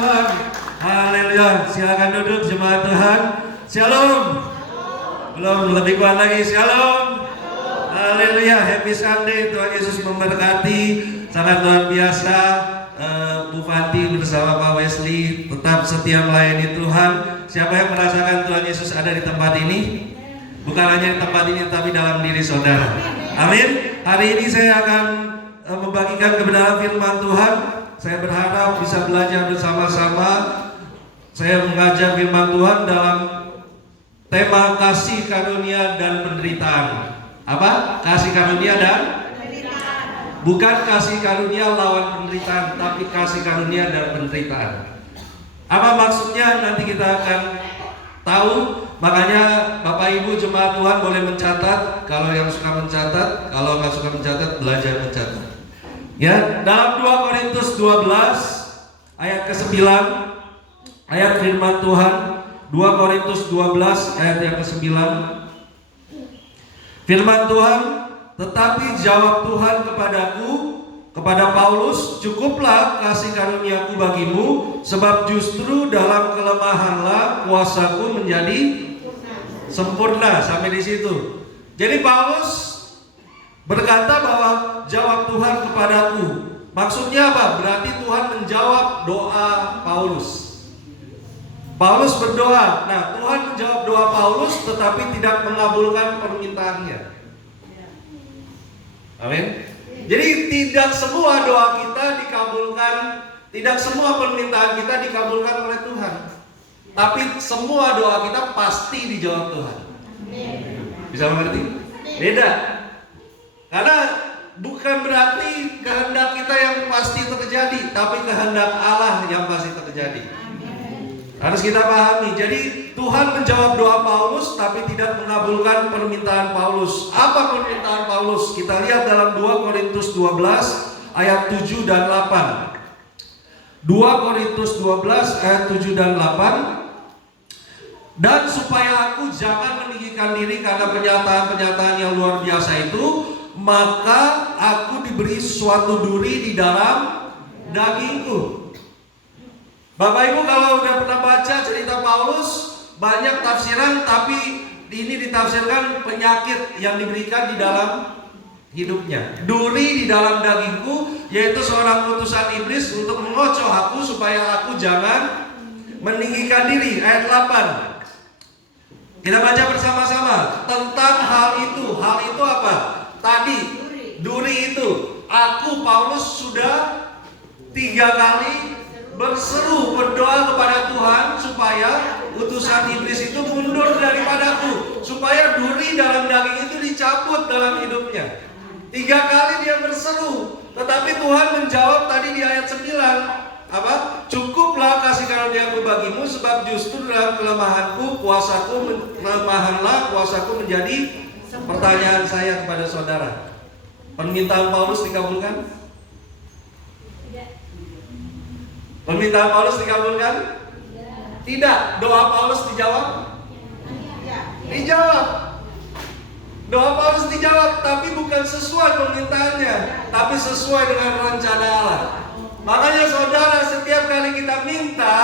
Tuhan. Haleluya. Silakan duduk jemaat Tuhan. Shalom. Belum lebih kuat lagi. Shalom. Haleluya. Happy Sunday. Tuhan Yesus memberkati. Sangat luar biasa. Bu Fati bersama Pak Wesley tetap setia melayani Tuhan. Siapa yang merasakan Tuhan Yesus ada di tempat ini? Bukan hanya di tempat ini, tapi dalam diri saudara. Amin. Hari ini saya akan membagikan kebenaran firman Tuhan. Saya berharap bisa belajar bersama-sama. Saya mengajar firman Tuhan dalam tema kasih karunia dan penderitaan. Apa? Kasih karunia dan penderitaan. Bukan kasih karunia lawan penderitaan, tapi kasih karunia dan penderitaan. Apa maksudnya? Nanti kita akan tahu. Makanya Bapak Ibu jemaat Tuhan boleh mencatat. Kalau yang suka mencatat, kalau nggak suka mencatat, belajar mencatat. Ya, dalam 2 Korintus 12 ayat ke-9, ayat firman Tuhan, 2 Korintus 12 ayat yang ke-9. Firman Tuhan, tetapi jawab Tuhan kepadaku, kepada Paulus, cukuplah kasih karuniaku bagimu, sebab justru dalam kelemahanlah kuasaku menjadi sempurna. Sampai di situ. Jadi Paulus berkata bahwa jawab Tuhan kepadaku. Maksudnya apa? Berarti Tuhan menjawab doa Paulus. Paulus berdoa. Nah, Tuhan menjawab doa Paulus tetapi tidak mengabulkan permintaannya. Amin. Jadi tidak semua doa kita dikabulkan, tidak semua permintaan kita dikabulkan oleh Tuhan. Tapi semua doa kita pasti dijawab Tuhan. Bisa mengerti? Beda. Karena bukan berarti kehendak kita yang pasti terjadi, tapi kehendak Allah yang pasti terjadi. Harus kita pahami. Jadi Tuhan menjawab doa Paulus tapi tidak mengabulkan permintaan Paulus. Apa permintaan Paulus? Kita lihat dalam 2 Korintus 12 ayat 7 dan 8. 2 Korintus 12 ayat 7 dan 8. Dan supaya aku jangan meninggikan diri karena pernyataan-pernyataan yang luar biasa itu, maka aku diberi suatu duri di dalam dagingku. Bapak Ibu kalau udah pernah baca cerita Paulus, banyak tafsiran, tapi ini ditafsirkan penyakit yang diberikan di dalam hidupnya. Duri di dalam dagingku, yaitu seorang utusan iblis untuk mengocoh aku supaya aku jangan meninggikan diri. Ayat 8. Kita baca bersama-sama tentang hal itu. Hal itu apa? Tadi duri itu. Aku Paulus sudah 3 kali berseru berdoa kepada Tuhan supaya utusan iblis itu mundur daripadaku, supaya duri dalam daging itu dicabut dalam hidupnya. 3 kali dia berseru, tetapi Tuhan menjawab tadi di ayat 9. Apa? Cukuplah kasih karuniaku bagimu, sebab justru dalam kelemahanku kelemahanlah kuasaku menjadi. Pertanyaan saya kepada saudara, permintaan Paulus dikabulkan? Permintaan Paulus dikabulkan? Tidak. Doa Paulus dijawab? Dijawab. Doa Paulus dijawab, tapi bukan sesuai permintaannya, tapi sesuai dengan rencana Allah. Makanya saudara, setiap kali kita minta,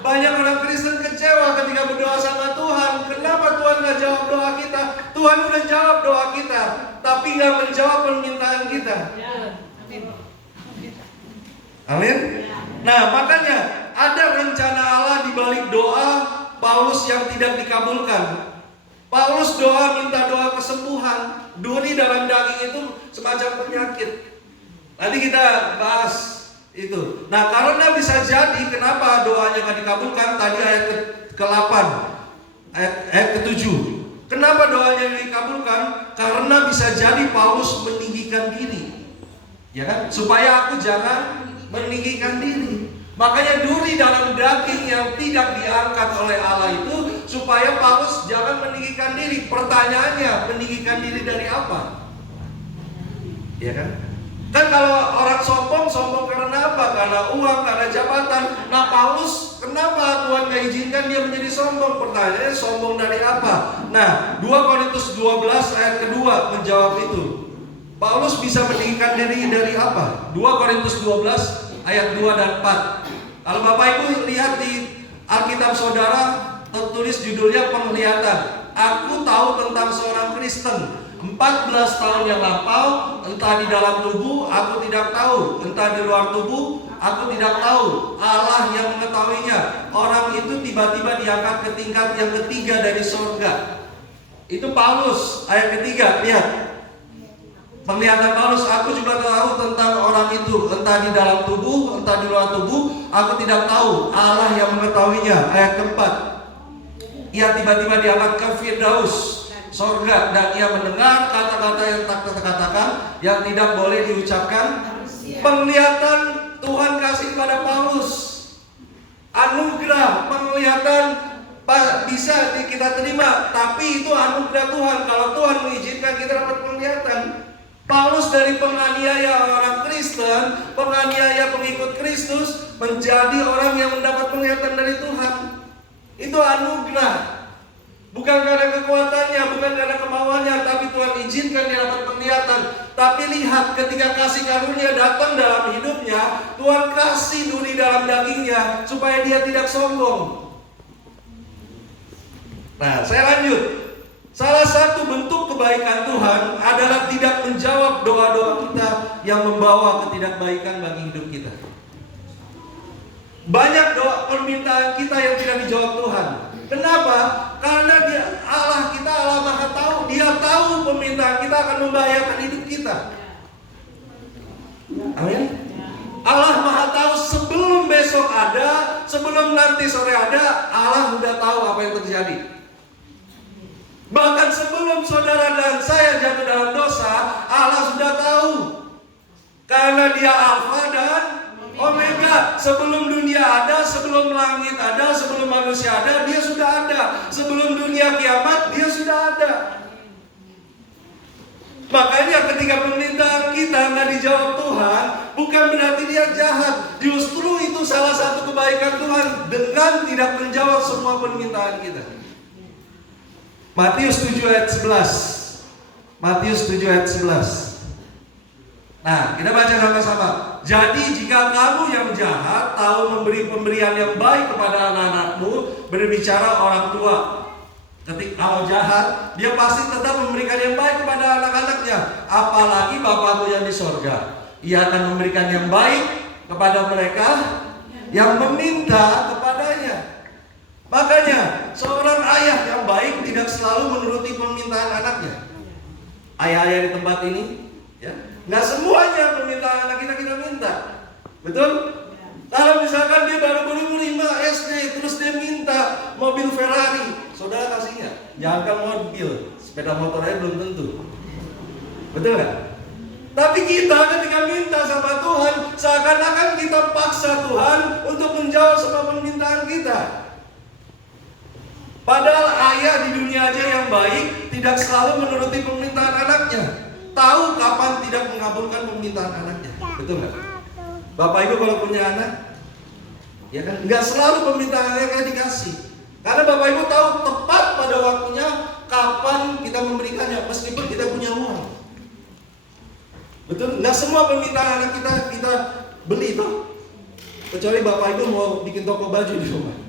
banyak orang Kristen kecewa ketika berdoa sama Tuhan. Kenapa Tuhan gak jawab doa kita? Tuhan udah jawab doa kita, tapi gak menjawab permintaan kita. Amin. Nah, makanya ada rencana Allah di balik doa Paulus yang tidak dikabulkan. Paulus minta doa kesembuhan. Duri dalam daging itu semacam penyakit. Nanti kita bahas itu. Nah, karena bisa jadi kenapa doanya gak dikabulkan, tadi ayat ke-8, ayat ke-7. Kenapa doanya dikabulkan? Karena bisa jadi Paulus meninggikan diri. Ya kan? Supaya aku jangan meninggikan diri. Makanya duri dalam daging yang tidak diangkat oleh Allah itu supaya Paulus jangan meninggikan diri. Pertanyaannya, meninggikan diri dari apa? Ya kan? Kan kalau orang sombong karena apa? Karena uang, karena jabatan. Nah, Paulus kenapa Tuhan gak izinkan dia menjadi sombong? Pertanyaannya, sombong dari apa? Nah, 2 Korintus 12 ayat kedua menjawab itu. Paulus bisa meninggikan diri dari apa? 2 Korintus 12 ayat 2 dan 4. Kalau Bapak Ibu lihat di Alkitab saudara, tertulis judulnya penglihatan. Aku tahu tentang seorang Kristen 14 tahun yang lampau, entah di dalam tubuh aku tidak tahu, entah di luar tubuh aku tidak tahu. Allah yang mengetahuinya. Orang itu tiba-tiba diangkat ke tingkat yang ketiga dari surga. Itu Paulus ayat ketiga, lihat. Penglihatan Paulus, aku juga tahu tentang orang itu, entah di dalam tubuh, entah di luar tubuh, aku tidak tahu. Allah yang mengetahuinya. Ayat keempat, ia tiba-tiba diangkat ke Firdaus, sorga, dan ia mendengar kata-kata yang tak terkatakan, yang tidak boleh diucapkan. Penglihatan Tuhan kasih kepada Paulus, anugerah penglihatan bisa kita terima, tapi itu anugerah Tuhan. Kalau Tuhan mengizinkan kita dapat penglihatan. Paulus dari penganiaya orang Kristen, penganiaya pengikut Kristus, menjadi orang yang mendapat penglihatan dari Tuhan. Itu anugerah. Bukan karena kekuatannya, bukan karena kemauannya, tapi Tuhan izinkan dia dapat penglihatan. Tapi lihat, ketika kasih karunia datang dalam hidupnya, Tuhan kasih duri dalam dagingnya supaya dia tidak sombong. Nah, saya lanjut. Salah satu bentuk kebaikan Tuhan adalah tidak menjawab doa-doa kita yang membawa ketidakbaikan bagi hidup kita. Banyak doa permintaan kita yang tidak dijawab Tuhan. Kenapa? Karena Allah kita, Allah Maha tahu. Dia tahu permintaan kita akan membahayakan hidup kita. Amin. Allah Maha tahu sebelum besok ada, sebelum nanti sore ada, Allah sudah tahu apa yang terjadi. Bahkan sebelum saudara dan saya jatuh dalam dosa, Allah sudah tahu. Karena Dia Alfa dan Omega. Sebelum dunia ada, sebelum langit ada, sebelum manusia ada, Dia sudah ada. Sebelum dunia kiamat, Dia sudah ada. Makanya ketika permintaan kita nggak dijawab Tuhan, bukan berarti dia jahat. Justru itu salah satu kebaikan Tuhan dengan tidak menjawab semua permintaan kita. Matius 7 ayat 11. Matius 7 ayat 11. Nah, kita baca sama-sama. Jadi jika kamu yang jahat tahu memberi pemberian yang baik kepada anak-anakmu, berbicara orang tua. Ketika kalau jahat, dia pasti tetap memberikan yang baik kepada anak-anaknya. Apalagi Bapamu yang di sorga, Ia akan memberikan yang baik kepada mereka yang meminta kepadanya. Makanya seorang ayah yang baik tidak selalu menuruti permintaan anaknya. Ayah-ayah di tempat ini, ya, nggak semuanya permintaan anak kita minta, betul? Kalau misalkan dia baru berumur 5 SD, terus dia minta mobil Ferrari, saudara kasihnya. Jangan mobil, sepeda motor aja belum tentu, betul nggak? Tapi kita ketika minta sama Tuhan, seakan-akan kita paksa Tuhan untuk menjawab semua permintaan kita. Padahal ayah di dunia aja yang baik tidak selalu menuruti permintaan anaknya. Tahu kapan tidak mengabulkan permintaan anaknya. Betul nggak? Bapak Ibu kalau punya anak, ya kan, nggak selalu permintaan anaknya dikasih. Karena Bapak Ibu tahu tepat pada waktunya kapan kita memberikannya, meskipun kita punya uang. Betul? Nggak semua permintaan anak kita beli tuh. Kecuali Bapak Ibu mau bikin toko baju di rumah.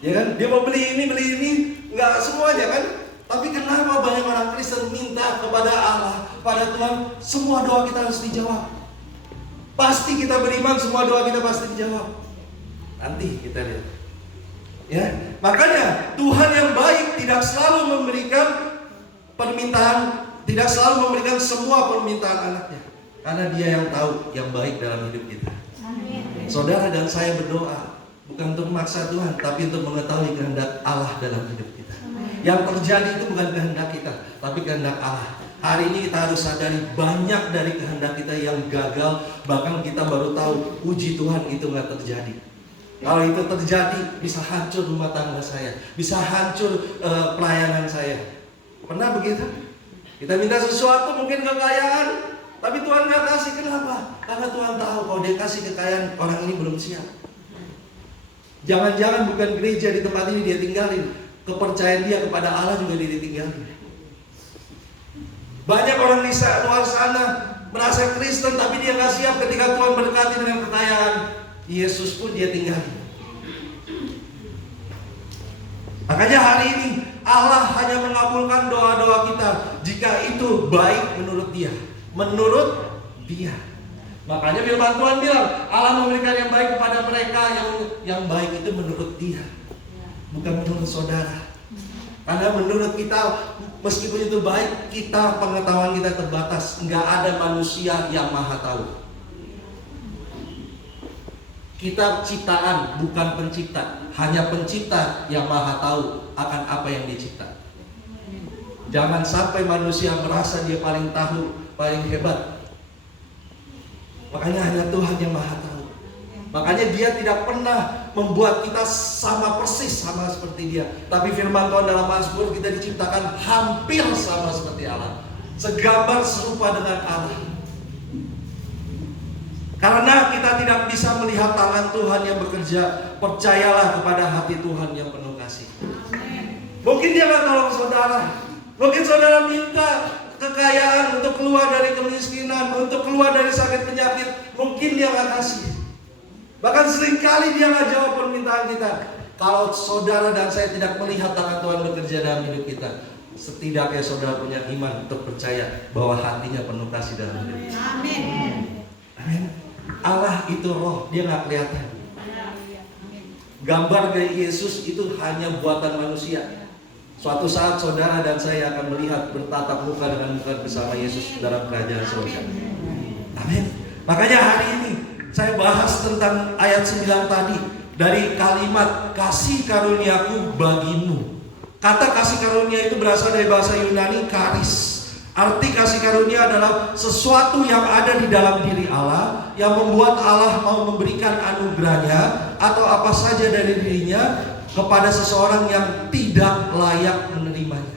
Ya kan? Dia mau beli ini, nggak semuanya kan? Tapi kenapa banyak orang Kristen minta kepada Allah, pada Tuhan, semua doa kita harus dijawab. Pasti kita beriman, semua doa kita pasti dijawab. Nanti kita lihat. Ya, makanya Tuhan yang baik tidak selalu memberikan permintaan, tidak selalu memberikan semua permintaan anaknya, karena Dia yang tahu yang baik dalam hidup kita. Amin. Saudara dan saya berdoa bukan untuk memaksa Tuhan, tapi untuk mengetahui kehendak Allah dalam hidup kita. Yang terjadi itu bukan kehendak kita, tapi kehendak Allah. Hari ini kita harus sadari banyak dari kehendak kita yang gagal, bahkan kita baru tahu puji Tuhan itu nggak terjadi. Kalau itu terjadi, bisa hancur rumah tangga saya, bisa hancur pelayanan saya. Pernah begitu? Kita minta sesuatu, mungkin kekayaan, tapi Tuhan nggak kasih. Kenapa? Karena Tuhan tahu kalau Dia kasih kekayaan, orang ini belum siap. Jangan-jangan bukan gereja di tempat ini dia tinggalin, kepercayaan dia kepada Allah juga dia ditinggalin. Banyak orang di luar sana merasa Kristen tapi dia nggak siap ketika Tuhan berkati dengan kekayaan. Yesus pun dia tinggalin. Makanya hari ini Allah hanya mengabulkan doa-doa kita jika itu baik menurut Dia. Menurut Dia. Makanya firman Tuhan bilang Allah memberikan yang baik kepada mereka yang baik itu menurut Dia, bukan menurut saudara. Karena menurut kita, meskipun itu baik, kita pengetahuan kita terbatas. Nggak ada manusia yang maha tahu. Kita ciptaan, bukan pencipta. Hanya pencipta yang maha tahu akan apa yang dicipta. Jangan sampai manusia merasa dia paling tahu, paling hebat. Makanya hanya Tuhan yang maha tahu. Makanya Dia tidak pernah membuat kita sama persis sama seperti Dia. Tapi firman Tuhan dalam Mazmur, kita diciptakan hampir sama seperti Allah, segambar serupa dengan Allah. Karena kita tidak bisa melihat tangan Tuhan yang bekerja, percayalah kepada hati Tuhan yang penuh kasih. Mungkin Dia nggak tolong saudara. Mungkin saudara minta kekayaan untuk keluar dari kemiskinan, untuk keluar dari sakit penyakit. Mungkin Dia nggak kasih. Bahkan seringkali Dia nggak jawab permintaan kita. Kalau saudara dan saya tidak melihat tangan Tuhan bekerja dalam hidup kita, setidaknya saudara punya iman untuk percaya bahwa hatinya penuh kasih dalam hidup. Amin. Amin. Allah itu roh, Dia nggak kelihatan. Gambar dari Yesus itu hanya buatan manusia. Suatu saat saudara dan saya akan melihat bertatap muka dengan muka bersama Yesus dalam kerajaan surga. Amin. Makanya hari ini saya bahas tentang ayat 9 tadi, dari kalimat kasih karuniaku bagimu. Kata kasih karunia itu berasal dari bahasa Yunani charis. Arti kasih karunia adalah sesuatu yang ada di dalam diri Allah, yang membuat Allah mau memberikan anugerahnya atau apa saja dari dirinya kepada seseorang yang tidak layak menerimanya.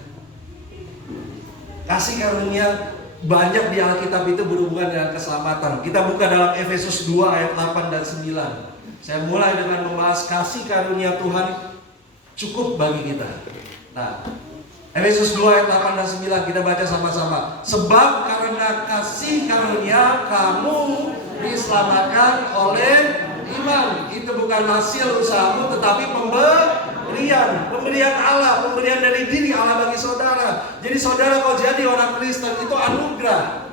Kasih karunia banyak di Alkitab itu berhubungan dengan keselamatan. Kita buka dalam Efesus 2 ayat 8 dan 9. Saya mulai dengan membahas kasih karunia Tuhan cukup bagi kita. Nah, Efesus 2 ayat 8 dan 9 kita baca sama-sama. Sebab karena kasih karunia kamu diselamatkan oleh iman. Itu bukan hasil usahamu tetapi pemberian Allah, pemberian dari diri Allah bagi saudara. Jadi saudara kalau jadi orang Kristen itu anugerah.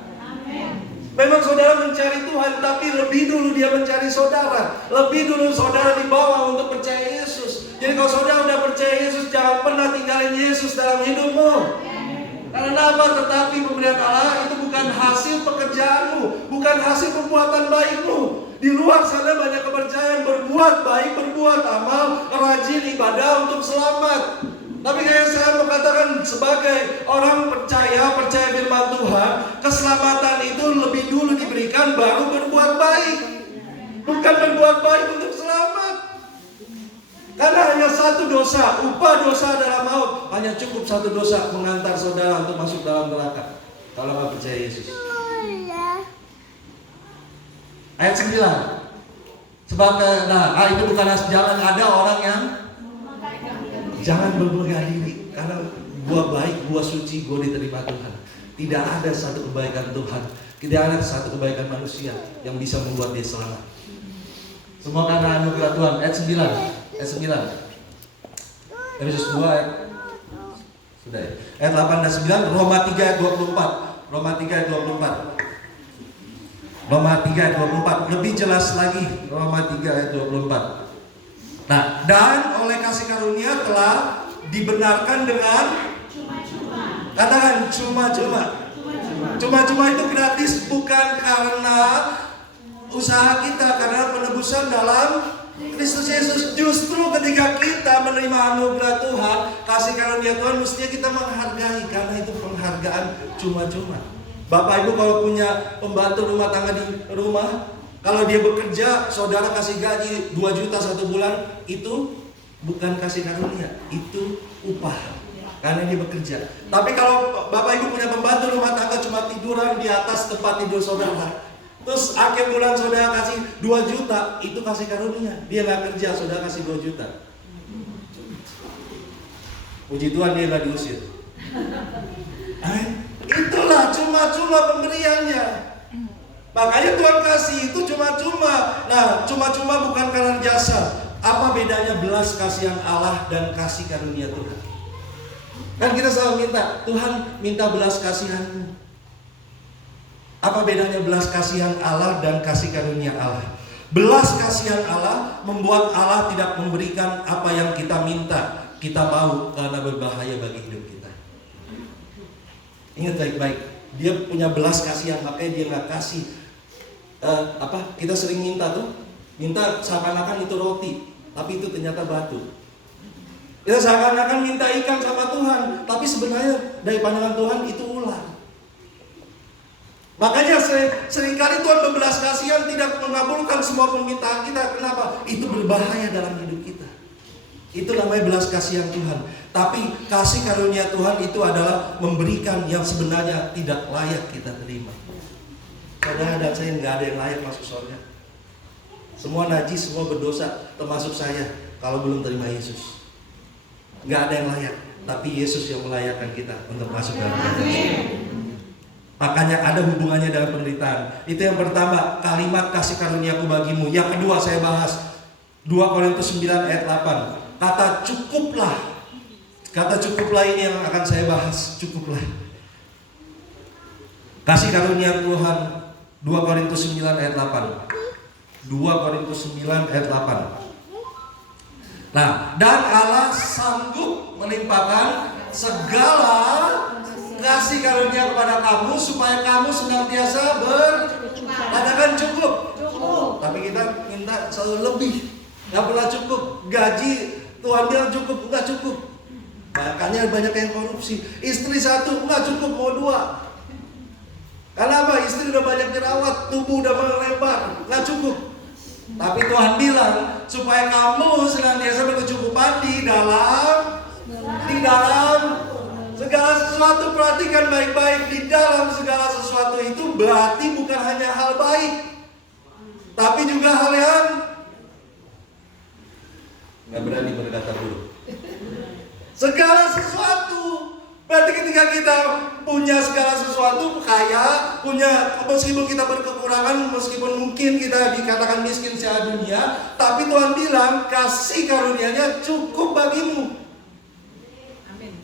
Memang saudara mencari Tuhan, tapi lebih dulu Dia mencari saudara. Lebih dulu saudara dibawa untuk percaya Yesus. Jadi kalau saudara udah percaya Yesus, jangan pernah tinggalin Yesus dalam hidupmu. Karena apa? Tetapi pemberian Allah itu bukan hasil pekerjaanmu, bukan hasil perbuatan baikmu. Di luar sana banyak kepercayaan, berbuat baik, berbuat amal, rajin ibadah untuk selamat. Tapi kayak saya mau katakan sebagai orang percaya firman Tuhan, keselamatan itu lebih dulu diberikan baru berbuat baik. Bukan berbuat baik untuk selamat. Karena hanya satu dosa, upah dosa adalah maut. Hanya cukup satu dosa mengantar saudara untuk masuk dalam neraka. Kalau nggak percaya Yesus. Ayat 9. Sebab itu bukan jangan ada orang yang jangan bermegah diri. Karena gua baik, gua suci, gua diterima Tuhan. Tidak ada satu kebaikan Tuhan, tidak ada satu kebaikan manusia yang bisa membuat dia selamat. Semua karena anugerah Tuhan. Ayat 9. Ayat 9. Efesus 2 ayat sudah ya. Ayat 8 dan 9, Roma 3 ayat 24. Roma 3 ayat 24. Roma 3 ayat 24. Lebih jelas lagi Roma 3 ayat 24. Nah, dan oleh kasih karunia telah dibenarkan dengan cuma-cuma. Katakan cuma-cuma. Cuma-cuma itu gratis, bukan karena usaha kita, karena penebusan dalam Kristus Yesus. Justru ketika kita menerima anugerah Tuhan, kasih karunia Tuhan, mestinya kita menghargai, karena itu penghargaan cuma-cuma. Bapak Ibu kalau punya pembantu rumah tangga di rumah, kalau dia bekerja, saudara kasih gaji 2 juta 1 bulan, itu bukan kasih karunia, itu upah, karena dia bekerja. Tapi kalau Bapak Ibu punya pembantu rumah tangga cuma tiduran di atas tempat tidur saudara, terus akhir bulan saudara kasih 2 juta, itu kasih karunia. Dia gak kerja, saudara kasih 2 juta. Puji Tuhan dia gak diusir. Itulah cuma-cuma pemberiannya. Makanya Tuhan kasih itu cuma-cuma. Nah, cuma-cuma bukan karena jasa. Apa bedanya belas kasihan Allah dan kasih karunia Tuhan? Kan kita selalu minta, Tuhan minta belas kasihan-Mu. Apa bedanya belas kasihan Allah dan kasih karunia Allah? Belas kasihan Allah membuat Allah tidak memberikan apa yang kita minta, kita mau, karena berbahaya bagi hidup kita. Ingat baik-baik, dia punya belas kasihan, makanya dia nggak kasih. Kita sering minta minta seakan-akan itu roti, tapi itu ternyata batu. Kita seakan-akan minta ikan sama Tuhan, tapi sebenarnya dari pandangan Tuhan itu ular. Makanya seringkali Tuhan berbelas kasihan tidak mengabulkan semua permintaan kita. Kenapa? Itu berbahaya dalam hidup kita. Itu namanya belas kasihan Tuhan. Tapi kasih karunia Tuhan itu adalah memberikan yang sebenarnya tidak layak kita terima. Saudara dan saya nggak ada yang layak masuk surga. Semua najis, semua berdosa, termasuk saya kalau belum terima Yesus. Nggak ada yang layak, tapi Yesus yang melayakkan kita untuk masuk dalam kerajaan. Makanya ada hubungannya dengan penderitaan. Itu yang pertama, kalimat kasih karuniaku bagimu. Yang kedua saya bahas 2 Korintus 9 ayat 8. Kata cukuplah. Kata cukuplah ini yang akan saya bahas. Cukuplah. Kasih karunia Tuhan 2 Korintus 9 ayat 8. 2 Korintus 9 ayat 8. Nah, dan Allah sanggup melimpahkan segala kasih karunia kepada kamu supaya kamu senantiasa katakan cukup. Tapi kita minta selalu lebih. Gak pernah cukup. Gaji Tuhan bilang cukup, enggak cukup. Makanya banyak yang korupsi. Istri 1 enggak cukup, mau 2. Karena apa? Istri udah banyak dirawat, tubuh udah melebar, enggak cukup. Tapi Tuhan bilang supaya kamu senantiasa berkecukupan di dalam segala sesuatu. Perhatikan baik-baik, di dalam segala sesuatu itu berarti bukan hanya hal baik, tapi juga hal yang nggak berani berkata buruk. Segala sesuatu. Berarti ketika kita punya segala sesuatu, kaya, punya, meskipun kita berkekurangan, meskipun mungkin kita dikatakan miskin secara dunia, tapi Tuhan bilang kasih karunia-Nya cukup bagimu. Amin.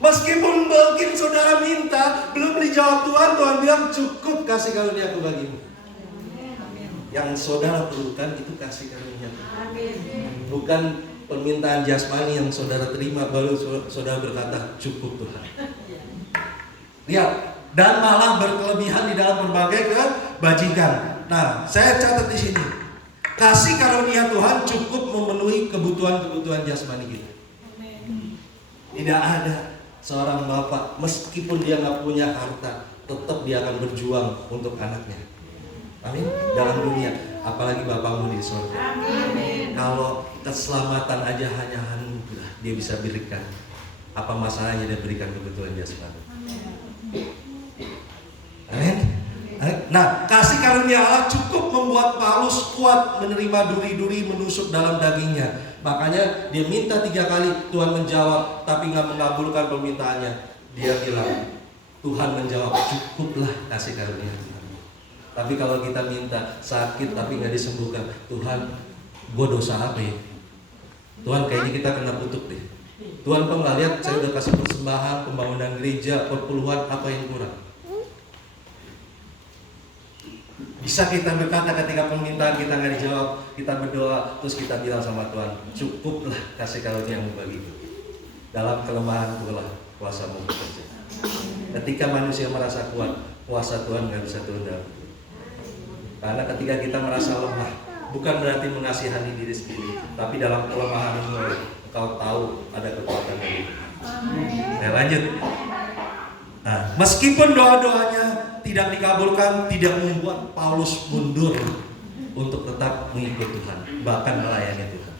Meskipun mungkin saudara minta belum dijawab Tuhan, Tuhan bilang cukup kasih karunia-Ku bagimu. Amin. Yang saudara perlukan itu kasih karunia. Amin. Bukan permintaan jasmani yang saudara terima baru saudara berkata cukup Tuhan. Lihat, dan malah berkelebihan di dalam berbagai kebajikan. Nah, saya catat di sini. Kasih karunia Tuhan cukup memenuhi kebutuhan-kebutuhan jasmani kita. Tidak ada seorang bapak meskipun dia nggak punya harta, tetap dia akan berjuang untuk anaknya. Amin. Dalam dunia, apalagi Bapakmu di surga. Kalau keselamatan aja hanya anugerah dia bisa berikan, apa masalahnya dia berikan kebutuhan jasmani? Amin. Nah, kasih karunia Allah cukup membuat Paulus kuat menerima duri-duri menusuk dalam dagingnya. Makanya dia minta 3 kali, Tuhan menjawab, tapi nggak mengabulkan permintaannya. Dia bilang, Tuhan menjawab, cukuplah kasih karunia Tuhan. Tapi kalau kita minta sakit tapi nggak disembuhkan, Tuhan, gue dosa apa ya? Tuhan, kayaknya kita kena kutuk deh. Tuhan, kau nggak lihat saya udah kasih persembahan, pembangunan gereja, perpuluhan, apa yang kurang? Bisa kita berkata ketika permintaan kita nggak dijawab, kita berdoa, terus kita bilang sama Tuhan, cukuplah kasih karunia-Mu bagiku. Dalam kelemahan pula kuasa-Mu bekerja. Ketika manusia merasa kuat, kuasa Tuhan nggak bisa turun dalam. Karena ketika kita merasa lemah, bukan berarti mengasihani diri sendiri, tapi dalam kelemahanmu engkau tahu ada kekuatan dari itu. Nah, lanjut. Nah, meskipun doa-doanya tidak dikabulkan, tidak membuat Paulus mundur untuk tetap mengikut Tuhan, bahkan melayani Tuhan.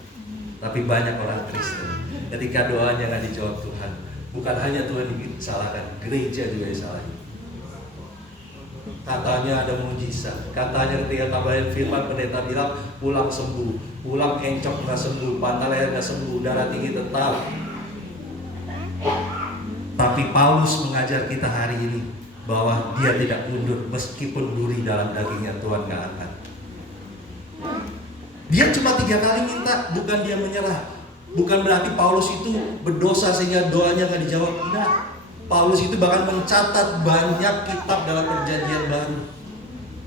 Tapi banyak orang Kristen ketika doanya nggak dijawab Tuhan, bukan hanya Tuhan disalahkan, gereja juga disalahkan. Katanya ada mujizat, katanya ketika kabarin firman pendeta bilang pulang sembuh, pulang encok nggak sembuh, pantai leher nggak sembuh, darah tinggi tetap. Tapi Paulus mengajar kita hari ini, bahwa dia tidak mundur meskipun duri dalam dagingnya Tuhan gak angkat. Dia cuma 3 kali minta, bukan dia menyerah. Bukan berarti Paulus itu berdosa sehingga doanya gak dijawab. Tidak. Paulus itu bahkan mencatat banyak kitab dalam perjanjian baru,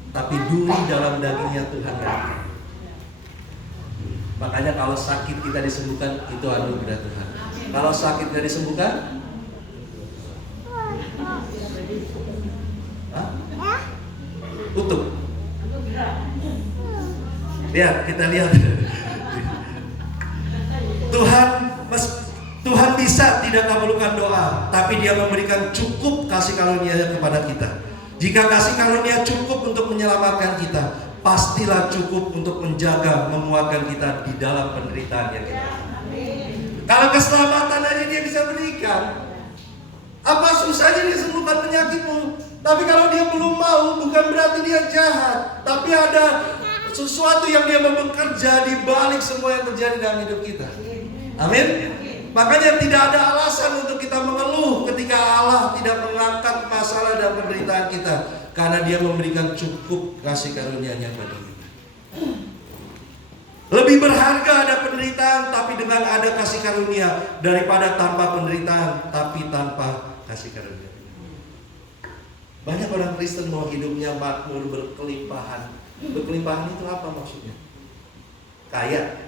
tapi duri dalam dagingnya Tuhan gak angkat. Makanya kalau sakit kita disembuhkan, itu anugerah Tuhan. Kalau sakit gak disembuhkan, tutup. Ya, kita lihat. Tuhan bisa tidak kabulkan doa, tapi Dia memberikan cukup kasih karunia kepada kita. Jika kasih karunia cukup untuk menyelamatkan kita, pastilah cukup untuk menjaga, menguatkan kita di dalam penderitaan yang kita. Kalau keselamatan aja Dia bisa berikan, apa susahnya Dia sembuhkan penyakitmu? Tapi kalau Dia belum mau, bukan berarti Dia jahat, tapi ada sesuatu yang Dia mau bekerja di balik semua yang terjadi dalam hidup kita. Amin. Makanya tidak ada alasan untuk kita mengeluh ketika Allah tidak mengangkat masalah dan penderitaan kita, karena Dia memberikan cukup kasih karunia-Nya pada kita. Lebih berharga ada penderitaan tapi dengan ada kasih karunia daripada tanpa penderitaan tapi tanpa kasih karunia. Banyak orang Kristen mau hidupnya makmur, berkelimpahan. Berkelimpahan itu apa maksudnya? Kaya.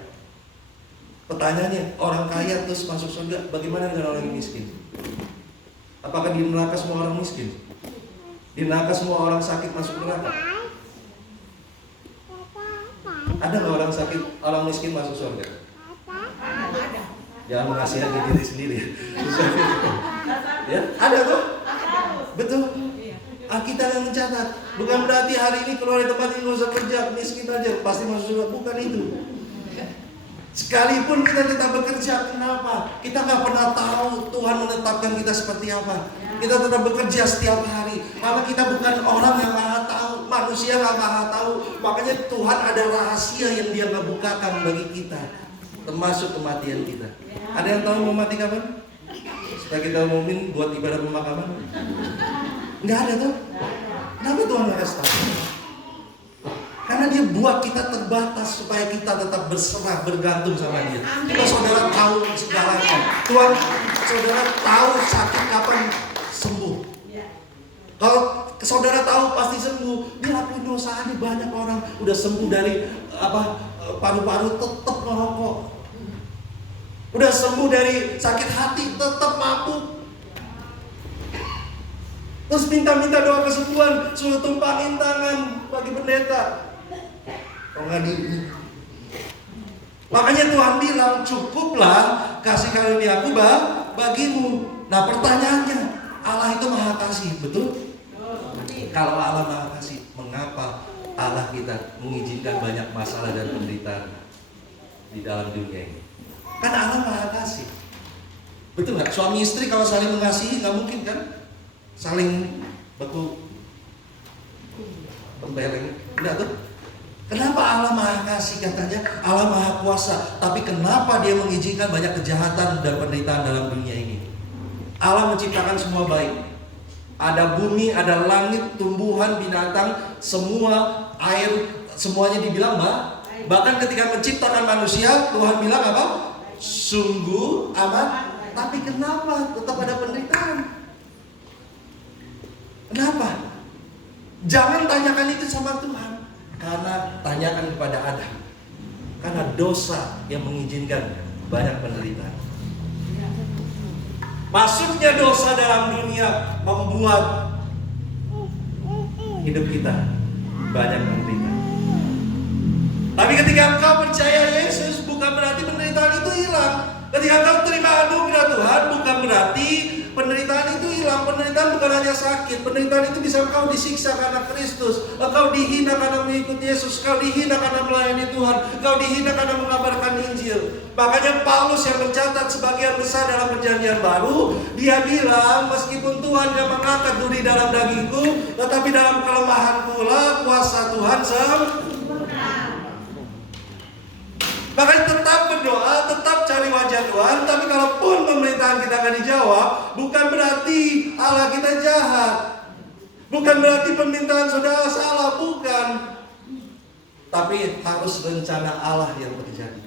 Pertanyaannya, orang kaya terus masuk surga, bagaimana dengan orang yang miskin? Apakah di neraka semua orang miskin? Di neraka semua orang sakit masuk neraka? Ada nggak orang sakit, orang miskin masuk surga? Ada. Jangan mengasihani diri sendiri. Ya, ada tuh. Betul. Alkitab yang mencatat. Bukan berarti hari ini keluar dari tempat ini nggak usah kerja, miskin aja pasti masuk surga. Bukan itu. Sekalipun kita tetap bekerja, kenapa? Kita nggak pernah tahu Tuhan menetapkan kita seperti apa. Kita tetap bekerja setiap hari, karena kita bukan orang yang maha tahu, manusia nggak maha tahu. Makanya Tuhan ada rahasia yang Dia nggak bukakan bagi kita, termasuk kematian kita. Ada yang tahu mau mati kapan? Supaya kita umumin buat ibadah pemakaman? Nggak ada tuh. Kenapa Tuhan nggak kasih tahu? Karena Dia buat kita terbatas supaya kita tetap berserah, bergantung sama Dia. Supaya saudara tahu segalanya. Tuhan, saudara tahu sakit kapan sembuh. Kalau saudara tahu pasti sembuh. Dia lakuin dosa aja, banyak orang udah sembuh dari paru-paru tetap merokok. Udah sembuh dari sakit hati tetap mabuk. Terus minta-minta doa kesembuhan, suruh tumpangin tangan bagi pendeta. Makanya Tuhan bilang, cukuplah kasih karunia-Ku bagimu. Nah pertanyaannya, Allah itu maha kasih, betul? Kalau Allah maha kasih, mengapa Allah kita mengizinkan banyak masalah dan penderitaan di dalam dunia ini? Kan Allah maha kasih. Betul nggak? Suami istri kalau saling mengasihi nggak mungkin kan? Saling beku tempeleng, enggak tuh? Kenapa Allah maha kasih? Katanya Allah maha kuasa, tapi kenapa Dia mengizinkan banyak kejahatan dan penderitaan dalam dunia ini? Allah menciptakan semua baik. Ada bumi, ada langit, tumbuhan, binatang, semua air, semuanya dibilang baik. Bahkan ketika menciptakan manusia, Tuhan bilang apa? Sungguh amat. Tapi kenapa tetap ada penderitaan? Kenapa? Jangan tanyakan itu sama Tuhan. Karena tanyakan kepada Adam. Karena dosa yang mengizinkan banyak penderitaan. Masuknya dosa dalam dunia membuat hidup kita banyak penderitaan. Tapi ketika engkau percaya Yesus, bukan berarti penderitaan itu hilang. Ketika engkau terima anugerah Tuhan, bukan berarti penderitaan itu hilang. Penderitaan bukan hanya sakit. Penderitaan itu bisa engkau disiksa karena Kristus. Engkau dihina karena mengikuti Yesus. Engkau dihina karena melayani Tuhan. Engkau dihina karena mengabarkan Injil. Makanya Paulus yang mencatat sebagian besar dalam perjanjian baru, dia bilang, meskipun Tuhan yang mengangkat duri dalam dagingku, tetapi dalam kelemahan pula kuasa Tuhan sempurna. Makanya tetap berdoa, tetap cari wajah Tuhan. Tapi kalaupun pemerintahan kita akan dijawab, bukan berarti Allah kita jahat. Bukan berarti permintaan saudara salah, bukan. Tapi harus rencana Allah yang terjadi.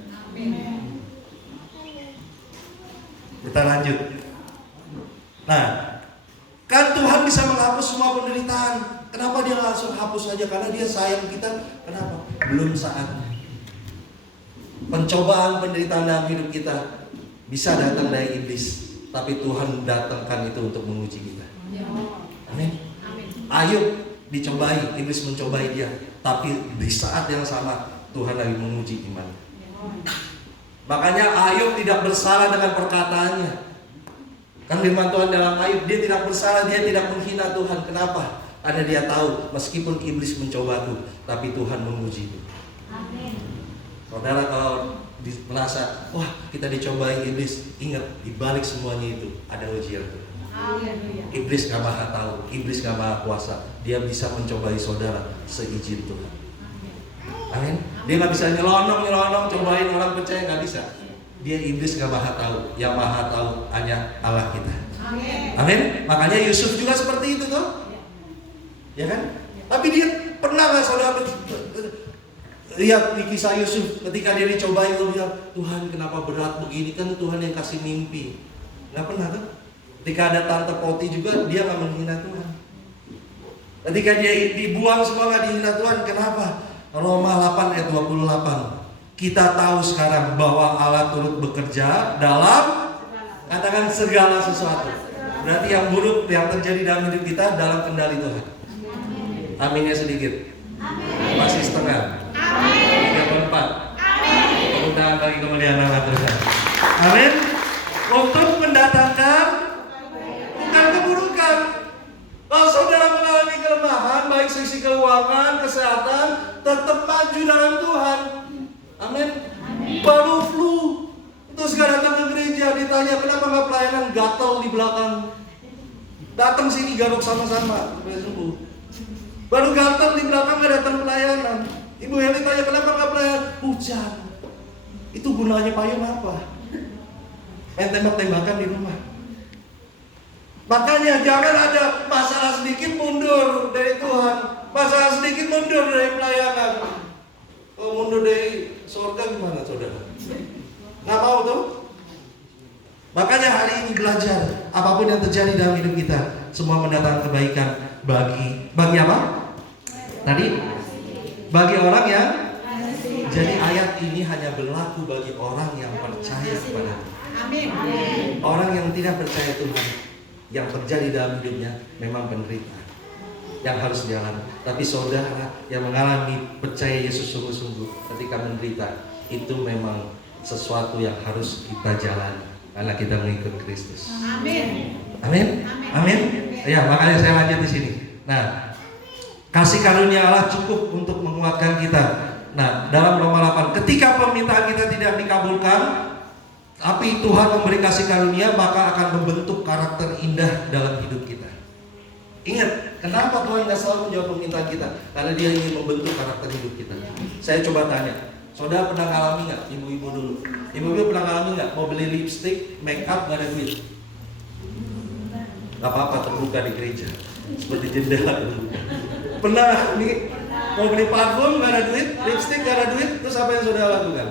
Kita lanjut. Nah, kan Tuhan bisa menghapus semua penderitaan. Kenapa dia langsung hapus saja? Karena dia sayang kita. Kenapa? Belum saatnya. Pencobaan penderitaan dalam hidup kita bisa datang dari iblis, tapi Tuhan datangkan itu untuk menguji kita. Amin. Ayub dicobai, iblis mencobai dia, tapi di saat yang sama Tuhan lagi menguji iman. Makanya Ayub tidak bersalah dengan perkataannya. Kan firman Tuhan dalam Ayub, dia tidak bersalah, dia tidak menghina Tuhan. Kenapa? Karena dia tahu meskipun iblis mencobaku, tapi Tuhan mengujiku. Amin. Saudara kalau merasa, wah kita dicobai iblis, ingat di balik semuanya itu ada ujian Tuhan. Iblis gak maha tahu, iblis gak maha kuasa. Dia bisa mencobai saudara seizin Tuhan. Amin. Dia gak bisa nyelonong cobain orang percaya, gak bisa. Dia iblis gak maha tahu, yang maha tahu hanya Allah kita. Amin. Makanya Yusuf juga seperti itu tuh. Ya kan? Tapi dia pernah gak saudara lihat di kisah Yusuf ketika dia dicobai, dia bilang, Tuhan kenapa berat begini, kan Tuhan yang kasih mimpi. Gak pernah tuh. Ketika ada tante Poti juga, dia gak menghina Tuhan. Ketika dia dibuang semua gak dihina Tuhan. Kenapa? Roma 8 ayat 28. Kita tahu sekarang bahwa Allah turut bekerja dalam, katakan segala sesuatu. Berarti yang buruk yang terjadi dalam hidup kita dalam kendali Tuhan. Aminnya sedikit. Masih setengah. 3/4. Tepuk tangan bagi kemuliaan nama Tuhan. Amin. Untuk mendatangkan bukan keburukan. Kalau saudara mengalami kelemahan, baik sisi keuangan, kesehatan, tetap maju dalam Tuhan. Amin. Baru flu, terus gak datang ke gereja, ditanya kenapa gak pelayanan, gatel di belakang. Datang sini garuk sama-sama supaya sembuh. Baru gatel di belakang gak datang pelayanan. Ibu Heli tanya kenapa gak pelayanan? Hujan. Itu gunanya payung apa? Main tembak-tembakan di rumah. Makanya jangan ada masalah sedikit mundur dari Tuhan, masalah sedikit mundur dari pelayanan. Kalau mundur dari surga gimana saudara? Nggak mau tuh? Makanya hari ini belajar apapun yang terjadi dalam hidup kita, semua mendatangkan kebaikan bagi apa? Tadi bagi orang yang, jadi ayat ini hanya berlaku bagi orang yang percaya kepada Tuhan. Amin. Orang yang tidak percaya Tuhan, yang terjadi dalam hidupnya memang penderitaan yang harus jalan. Tapi saudara yang mengalami percaya Yesus sungguh-sungguh ketika menderita, itu memang sesuatu yang harus kita jalani karena kita mengikut Kristus. Amin. Amin. Amin. Ya, makanya saya lanjut di sini. Nah, kasih karunia Allah cukup untuk menguatkan kita. Nah, dalam Roma 8, ketika permintaan kita tidak dikabulkan, tapi Tuhan memberi kasih karunia, maka akan membentuk karakter indah dalam hidup kita. Ingat, kenapa Tuhan tidak selalu menjawab permintaan kita? Karena Dia ingin membentuk karakter hidup kita. Saya coba tanya, saudara pernah ngalami nggak? Ibu-ibu dulu, ibu-ibu pernah ngalami nggak? Mau beli lipstick, make up nggak ada duit? Gak apa-apa, terbuka di gereja, seperti jendela dulu. Pernah nih, mau beli parfum nggak ada duit, lipstick nggak ada duit, terus apa yang saudara lakukan?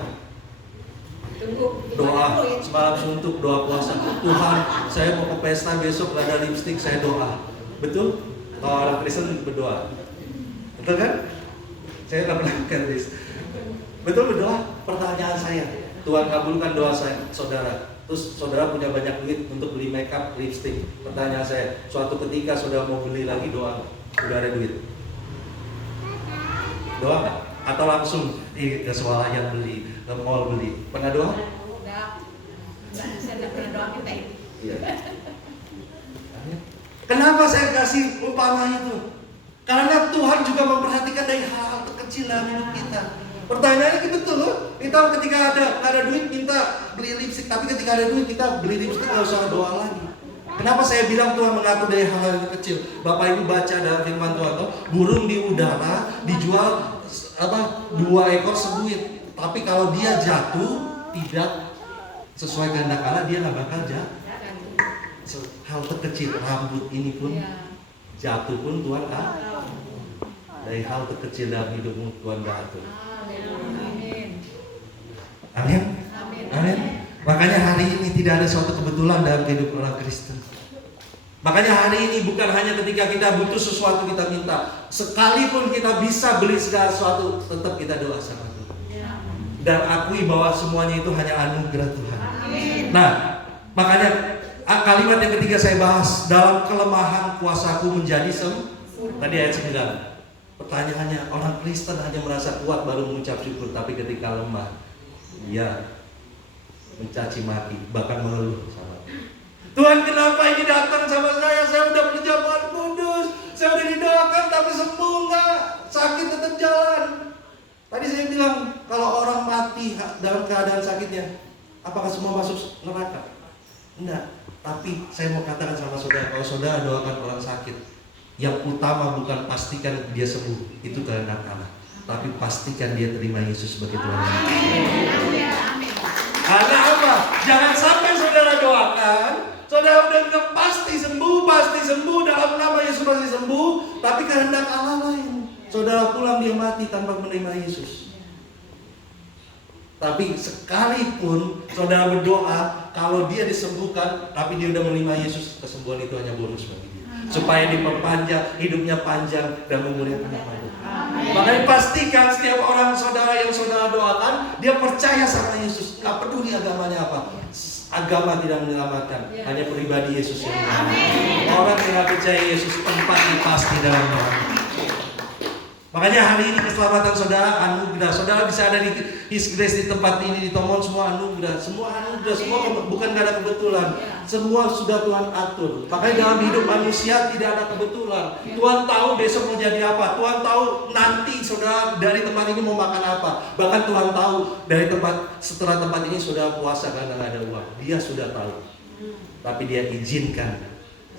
Doa, semalam suntuk, doa puasa. Tuhan, saya mau ke pesta besok gak ada lipstick, saya doa. Betul? Kalau orang Kristen berdoa, betul kan? Saya tak pernah this. Betul berdoa. Pertanyaan saya, Tuhan kabulkan doa saya, saudara. Terus saudara punya banyak duit untuk beli makeup, lipstick. Pertanyaan saya, suatu ketika saudara mau beli lagi doa, sudah ada duit. Doa nggak? Atau langsung ke swalayan beli, ke mall beli? Pernah doa? Saya tidak pernah doa kita itu. Iya. Kenapa saya kasih umpama itu? Karena Tuhan juga memperhatikan dari hal-hal terkecil dalam hidup kita. Pertanyaannya gitu betul loh. Kita ketika ada duit minta beli lipstick, tapi ketika ada duit kita beli lipstick nggak usah doa lagi. Kenapa saya bilang Tuhan mengatur dari hal-hal yang kecil? Bapak Ibu baca dalam firman Tuhan, burung di udara dijual 2 ekor sebuit. Tapi kalau dia jatuh tidak sesuai kehendak Allah, dia nggak bakal jatuh. Hal terkecil, rambut ini pun Jatuh pun Tuhan dari hal terkecil dalam hidupmu Tuhan gak atur. Amin. Amin. Makanya hari ini tidak ada suatu kebetulan dalam kehidupan orang Kristen. Makanya hari ini bukan hanya ketika kita butuh sesuatu kita minta. Sekalipun kita bisa beli segala sesuatu, tetap kita doa sama Tuhan. Dan akui bahwa semuanya itu hanya anugerah Tuhan. Nah, makanya kalimat yang ketiga saya bahas, dalam kelemahan kuasaku menjadi tadi ayat 9. Pertanyaannya, orang Kristen hanya merasa kuat baru mengucap syukur, tapi ketika lemah, dia mencaci maki, bahkan mengeluh sama Tuhan, kenapa ini datang sama saya? Saya udah perjamuan kudus, saya udah didoakan tapi sembuh enggak? Sakit tetap jalan. Tadi saya bilang kalau orang mati dalam keadaan sakitnya, apakah semua masuk neraka? Enggak. Tapi saya mau katakan sama saudara, kalau saudara doakan orang sakit, yang utama bukan pastikan dia sembuh, itu kehendak Allah, tapi pastikan dia terima Yesus sebagai Tuhan. Karena apa? Jangan sampai saudara doakan, saudara udah bilang pasti sembuh dalam nama Yesus pasti sembuh, tapi kehendak Allah lain. Saudara pulang dia mati tanpa menerima Yesus. Tapi sekalipun saudara berdoa, kalau dia disembuhkan, tapi dia udah menerima Yesus, kesembuhan itu hanya bonus bagi dia. Supaya diperpanjang, hidupnya panjang dan memuliakan nama Tuhan. Makanya pastikan setiap orang saudara yang saudara doakan, dia percaya sama Yesus. Gak peduli agamanya apa. Agama tidak menyelamatkan, hanya pribadi Yesus yang menyelamatkan. Orang yang gak percaya Yesus tempatnya pasti dalam neraka. Makanya hari ini keselamatan saudara anugerah. Saudara bisa ada di His Grace di tempat ini, di Tomon, semua anugerah. Semua bukan gak ada kebetulan. Semua sudah Tuhan atur. Makanya dalam hidup manusia tidak ada kebetulan. Tuhan tahu besok mau jadi apa. Tuhan tahu nanti saudara dari tempat ini mau makan apa. Bahkan Tuhan tahu dari setelah tempat ini saudara puasa karena gak ada uang. Dia sudah tahu. Tapi dia izinkan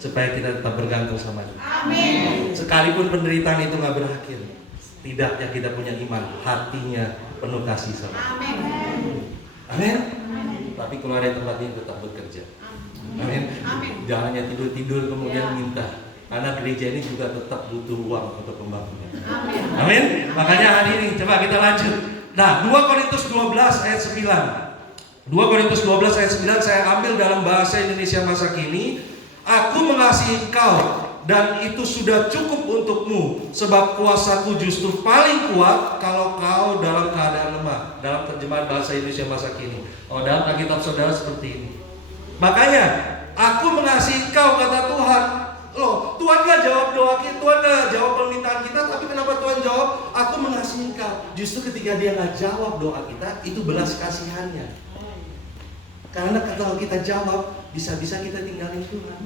supaya kita tetap bergantung sama Dia. Amin. Sekalipun penderitaan itu gak berakhir, tidaknya kita punya iman, hatinya penuh kasih sama. Amin. Tapi keluar dari tempat ini tetap bekerja. Amin. Jangan hanya tidur-tidur kemudian minta. Karena gereja ini juga tetap butuh uang untuk pembangunan. Amin. Makanya hari ini coba kita lanjut. Nah, 2 Korintus 12 ayat 9. 2 Korintus 12 ayat 9 saya ambil dalam bahasa Indonesia masa kini. Aku mengasihi engkau dan itu sudah cukup untukmu, sebab kuasaku justru paling kuat kalau kau dalam keadaan lemah. Dalam terjemahan bahasa Indonesia masa kini. Oh, dalam Alkitab saudara seperti ini. Makanya aku mengasihi engkau kata Tuhan. Loh, Tuhan gak jawab doa kita, Tuhan gak jawab permintaan kita, tapi kenapa Tuhan jawab aku mengasihi engkau? Justru ketika dia gak jawab doa kita, itu belas kasihannya. Karena kalau kita jawab, bisa-bisa kita tinggalin Tuhan.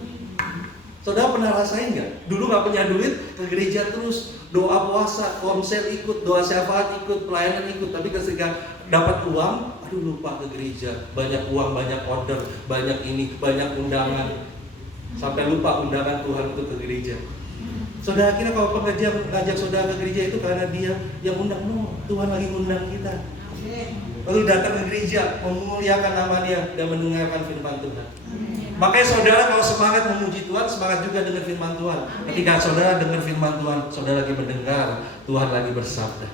Saudara pernah rasain gak? Dulu gak punya duit, ke gereja terus, doa puasa, konsel ikut, doa syafaat ikut, pelayanan ikut. Tapi ketika dapat uang, aduh lupa ke gereja. Banyak uang, banyak order, banyak ini, banyak undangan. Sampai lupa undangan Tuhan untuk ke gereja. Saudara kira kalau pengajar ngajak saudara ke gereja itu karena dia yang undang? No, Tuhan lagi undang kita. Lalu datang ke gereja, memuliakan nama Dia dan mendengarkan firman Tuhan. Makanya saudara kalau semangat memuji Tuhan, semangat juga dengar firman Tuhan. Ketika saudara dengar firman Tuhan, saudara lagi mendengar, Tuhan lagi bersabda.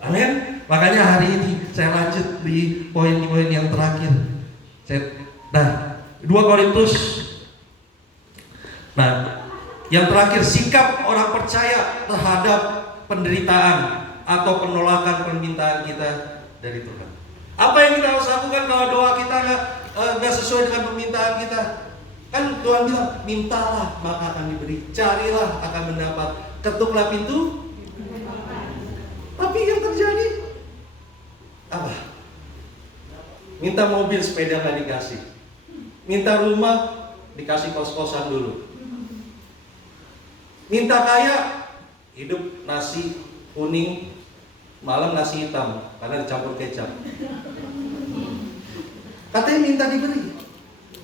Amin. Makanya hari ini saya lanjut di poin-poin yang terakhir. Nah, 2 Korintus. Nah, yang terakhir, sikap orang percaya terhadap penderitaan atau penolakan permintaan kita dari Tuhan. Apa yang kita harus lakukan kalau doa kita nggak sesuai dengan permintaan kita? Kan Tuhan bilang, mintalah maka akan diberi, carilah akan mendapat, ketuklah pintu. Tapi yang terjadi apa? Minta mobil, sepeda nggak dikasih. Minta rumah, dikasih kos-kosan dulu. Minta kaya, hidup nasi kuning, malam nasi hitam karena dicampur kecap. Katanya minta diberi.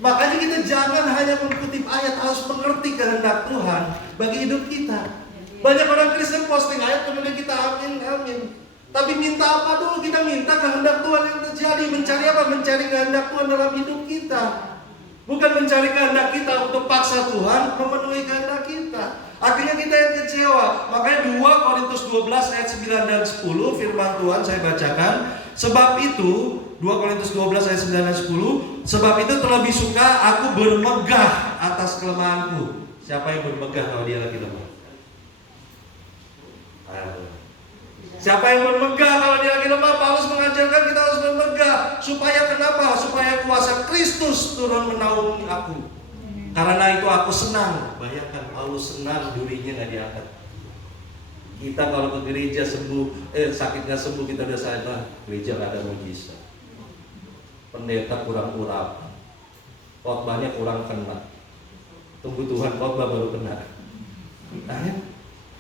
Makanya kita jangan hanya mengutip ayat, harus mengerti kehendak Tuhan bagi hidup kita. Banyak orang Kristen posting ayat kemudian kita amin, amin. Tapi minta apa dulu? Kita minta kehendak Tuhan yang terjadi. Mencari apa? Mencari kehendak Tuhan dalam hidup kita. Bukan mencari kehendak kita untuk paksa Tuhan memenuhi kehendak kita. Akhirnya kita yang kecewa. Makanya 2 Korintus 12 ayat 9 dan 10 firman Tuhan saya bacakan. Sebab itu 2 Korintus 12 ayat 9 dan 10, sebab itu terlebih suka aku bermegah atas kelemahanku. Siapa yang bermegah kalau dia lagi lemah? Siapa yang bermegah kalau dia lagi lemah? Paulus mengajarkan kita harus bermegah. Supaya kenapa? Supaya kuasa Kristus turun menaungi aku. Karena itu aku senang. Bayangkan Paulus senang durinya gak diangkat. Kita kalau ke gereja sembuh, sakit gak sembuh, kita udah sadar gereja gak ada mujizat. Pendeta kurang urapan, khotbahnya kurang kena. Tunggu Tuhan khotbah baru kena.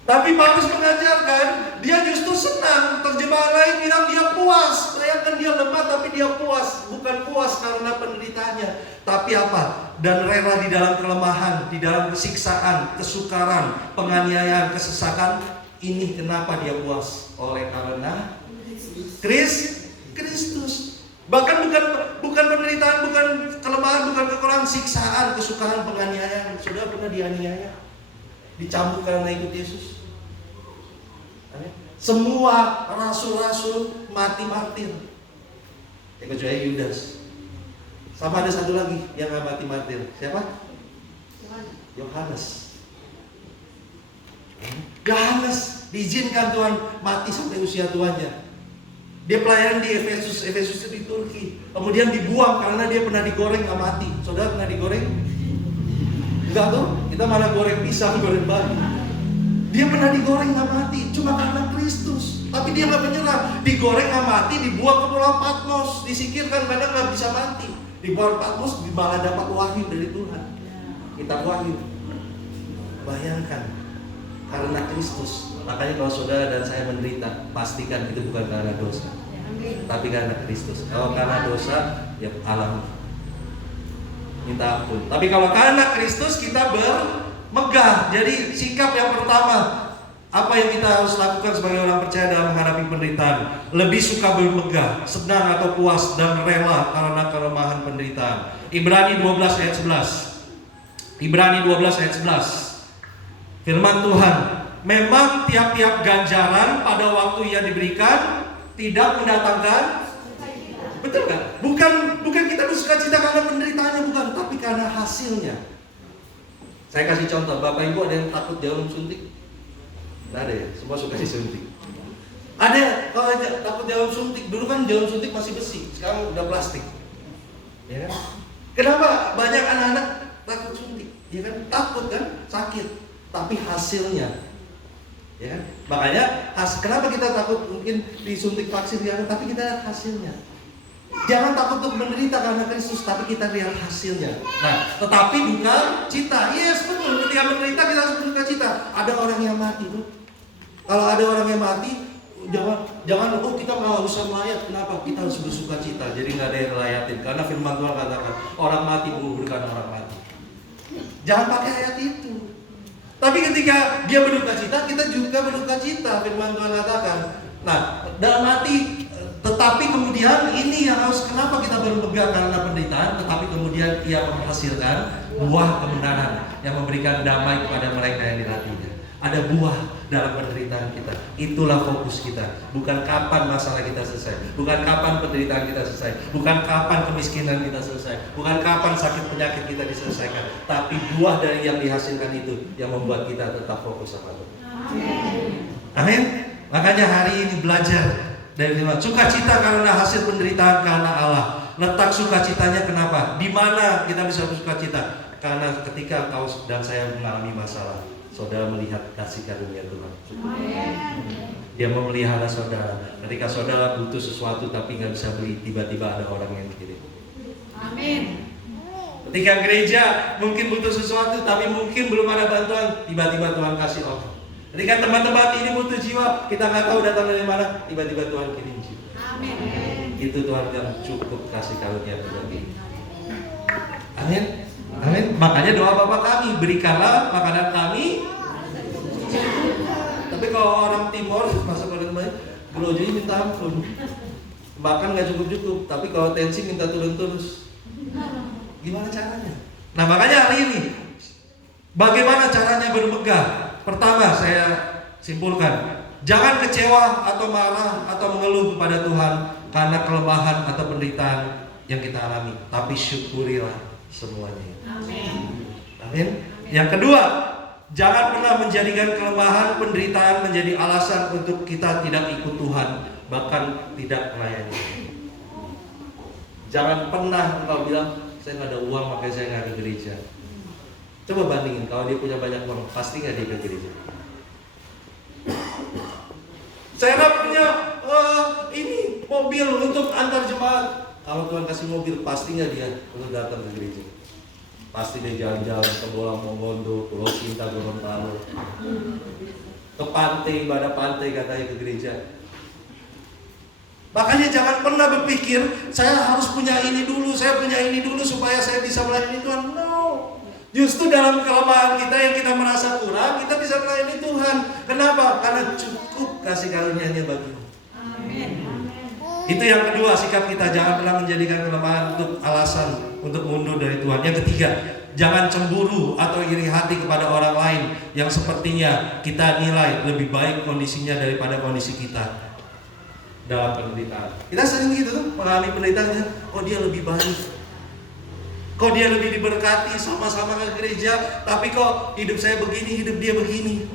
Tapi Paulus mengajarkan dia justru senang. Terjemahan lain bilang dia puas. Bayangkan dia lemah tapi dia puas. Bukan puas karena penderitaannya, tapi apa? Dan rela di dalam kelemahan, di dalam kesiksaan, kesukaran, penganiayaan, kesesakan. Ini kenapa dia puas? Oleh karena Kristus. Bahkan bukan penderitaan, bukan kelemahan, bukan kekurangan, siksaan, kesukaran, penganiayaan. Saudara pernah dianiaya? Dicambuk karena ikut Yesus. Semua rasul-rasul mati martir. Kecuali Yudas. Sama ada satu lagi yang gak mati martir. Siapa? Yohanes. Yohanes diizinkan Tuhan mati sampai usia tuanya. Dia pelayanan di Efesus itu di Turki. Kemudian dibuang karena dia pernah digoreng gak mati. Saudara pernah digoreng? Enggak tuh, kita malah goreng pisang, goreng babi. Dia pernah digoreng gak mati, cuma karena Kristus. Tapi dia gak menyerah. Digoreng gak mati, dibuang ke pulau Patmos. Disikirkan karena gak bisa mati. Di pulau Patmos malah dapat wahyu dari Tuhan. Kitab Wahyu. Bayangkan, karena Kristus. Makanya kalau saudara dan saya menderita, pastikan itu bukan karena dosa, tapi karena Kristus. Kalau karena dosa, ya alami, minta ampun. Tapi kalau karena Kristus, kita bermegah. Jadi sikap yang pertama, apa yang kita harus lakukan sebagai orang percaya dalam menghadapi penderitaan? Lebih suka bermegah, senang atau puas dan rela karena kelemahan penderitaan. Ibrani 12 ayat 11. Ibrani 12 ayat 11. Firman Tuhan, memang tiap-tiap ganjaran pada waktu ia diberikan tidak mendatangkan, betul kan? Bukan kita bersuka cita karena penderitaannya, bukan, tapi karena hasilnya. Saya kasih contoh, Bapak Ibu ada yang takut jarum suntik? Nggak ada ya, semua suka disuntik. Ada kalau takut jarum suntik, dulu kan jarum suntik masih besi, sekarang udah plastik. Ya kan? Kenapa banyak anak-anak takut suntik? Ya kan, takut kan, sakit, tapi hasilnya. Ya kan? Makanya kenapa kita takut mungkin disuntik vaksin ya, tapi kita lihat hasilnya. Jangan takut untuk menderita karena Kristus, tapi kita lihat hasilnya. Nah, tetapi duka cita, yes betul. Ketika menderita kita harus berduka cita. Ada orang yang mati tuh. Kalau ada orang yang mati, jangan kita nggak usah melayat. Kenapa? Kita harus bersuka cita. Jadi nggak ada yang ngelayatin. Karena firman Tuhan katakan orang mati menguburkan orang mati. Jangan pakai ayat itu. Tapi ketika dia berduka cita, kita juga berduka cita. Firman Tuhan katakan. Nah, dalam hati, tetapi kemudian ini yang harus, kenapa kita bermegah karena penderitaan, tetapi kemudian ia menghasilkan buah kebenaran yang memberikan damai kepada mereka yang dilatihnya. Ada buah dalam penderitaan kita. Itulah fokus kita. Bukan kapan masalah kita selesai, bukan kapan penderitaan kita selesai, bukan kapan kemiskinan kita selesai, bukan kapan sakit penyakit kita diselesaikan, tapi buah dari yang dihasilkan itu yang membuat kita tetap fokus sama Tuhan. Amin. Makanya hari ini belajar dari firman, sukacita karena hasil penderitaan karena Allah. Letak sukacitanya kenapa? Di mana kita bisa bersukacita? Karena ketika kau dan saya mengalami masalah, saudara melihat kasih karunia Tuhan. Dia memelihara saudara. Ketika saudara butuh sesuatu tapi nggak bisa beli, tiba-tiba ada orang yang kirim. Amin. Ketika gereja mungkin butuh sesuatu tapi mungkin belum ada bantuan, tiba-tiba Tuhan kasih orang. Ketika teman-teman ini butuh jiwa, kita nggak tahu datang dari mana, tiba-tiba Tuhan kirim jiwa. Amin. Itu Tuhan yang cukup kasih karunia Tuhan ini. Amin. Amin. Makanya doa Bapa kami, berikanlah makanan kami. Tapi kalau orang Timor, masa pada kemarin, gelojonya minta ampun. Makan nggak cukup-cukup, tapi kalau tensi minta turun terus. Gimana caranya? Nah makanya hari ini, bagaimana caranya bermegah? Pertama saya simpulkan, jangan kecewa atau marah atau mengeluh kepada Tuhan karena kelemahan atau penderitaan yang kita alami, tapi syukurilah semuanya. Amin. Yang kedua, jangan pernah menjadikan kelemahan, penderitaan menjadi alasan untuk kita tidak ikut Tuhan, bahkan tidak melayani. Jangan pernah engkau bilang, saya nggak ada uang makanya saya nggak ke gereja. Coba bandingin, kalau dia punya banyak uang, pasti nggak dia ke gereja. Saya nggak punya ini mobil untuk antar jemaat. Kalau Tuhan kasih mobil, pasti nggak dia untuk datang ke gereja. Pasti dia jalan-jalan ke Bolang Mongondo, Pulau Cinta, Gorontalo, ke pantai, ibadah pantai katanya ke gereja. Makanya jangan pernah berpikir saya harus punya ini dulu, saya punya ini dulu supaya saya bisa melayani Tuhan. No. Justru dalam kelemahan kita yang kita merasa kurang, kita bisa melayani Tuhan. Kenapa? Karena cukup kasih karunia-Nya bagimu. Amin. Itu yang kedua, sikap kita jangan pernah menjadikan kelemahan untuk alasan untuk mundur dari Tuhan. Yang ketiga, jangan cemburu atau iri hati kepada orang lain yang sepertinya kita nilai lebih baik kondisinya daripada kondisi kita dalam penderitaan. Kita sering gitu tuh mengalami penderitaan, kok dia lebih baik, kok dia lebih diberkati, sama-sama ke gereja, tapi kok hidup saya begini, hidup dia begini.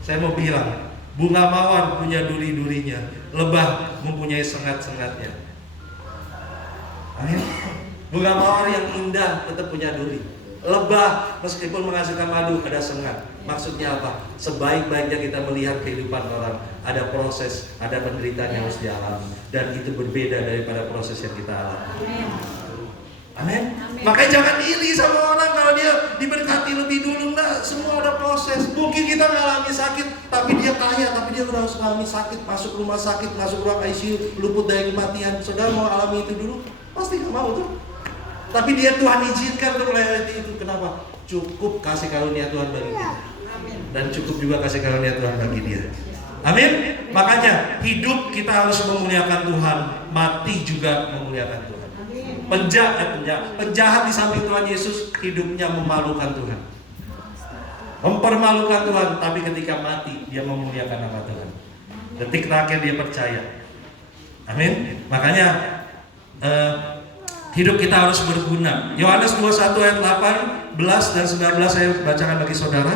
Saya mau bilang, bunga mawar punya duri-durinya, lebah mempunyai sengat-sengatnya. Amin. Bunga mawar yang indah tetap punya duri. Lebah meskipun menghasilkan madu ada sengat. Maksudnya apa? Sebaik-baiknya kita melihat kehidupan orang, ada proses, ada penderitaan yang harus dialami, dan itu berbeda daripada proses yang kita alami. Amin. Makanya jangan iri sama orang kalau dia diberkati lebih dulu. Nah, semua ada proses. Mungkin kita ngalami sakit, tapi dia kaya, tapi dia udah harus ngalami sakit, masuk rumah sakit, masuk ruang ICU, luput dari kematian. Saudara mau alami itu dulu? Pasti nggak mau tuh. Tapi dia Tuhan izinkan untuk melewati itu. Kenapa? Cukup kasih karunia Tuhan bagi dia, dan cukup juga kasih karunia Tuhan bagi dia. Amin. Makanya hidup kita harus memuliakan Tuhan, mati juga memuliakan Tuhan. Penjahat di samping Tuhan Yesus hidupnya memalukan Tuhan, mempermalukan Tuhan, tapi ketika mati dia memuliakan nama Tuhan. Detik terakhir dia percaya. Amin. Makanya hidup kita harus berguna. Yohanes 21 ayat 18 dan 19 saya bacakan bagi saudara.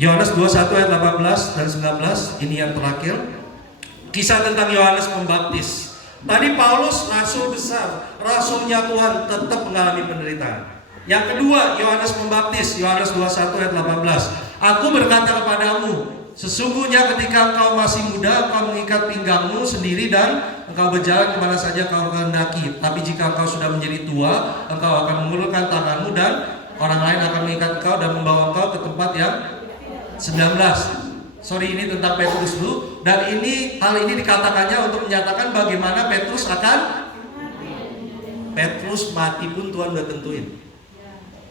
Yohanes 21 ayat 18 dan 19, ini yang terakhir. Kisah tentang Yohanes Pembaptis. Tadi Paulus rasul besar, rasulnya Tuhan, tetap mengalami penderitaan. Yang kedua, Yohanes Pembaptis, Yohanes 21 ayat 18. Aku berkata kepadamu, sesungguhnya ketika engkau masih muda, engkau mengikat pinggangmu sendiri dan engkau berjalan kemana saja kau kehendaki. Tapi jika engkau sudah menjadi tua, engkau akan mengulurkan tanganmu dan orang lain akan mengikat engkau dan membawa engkau ke tempat yang 19. Sorry, ini tentang Petrus dulu. Dan hal ini dikatakannya untuk menyatakan bagaimana Petrus mati pun Tuhan udah tentuin.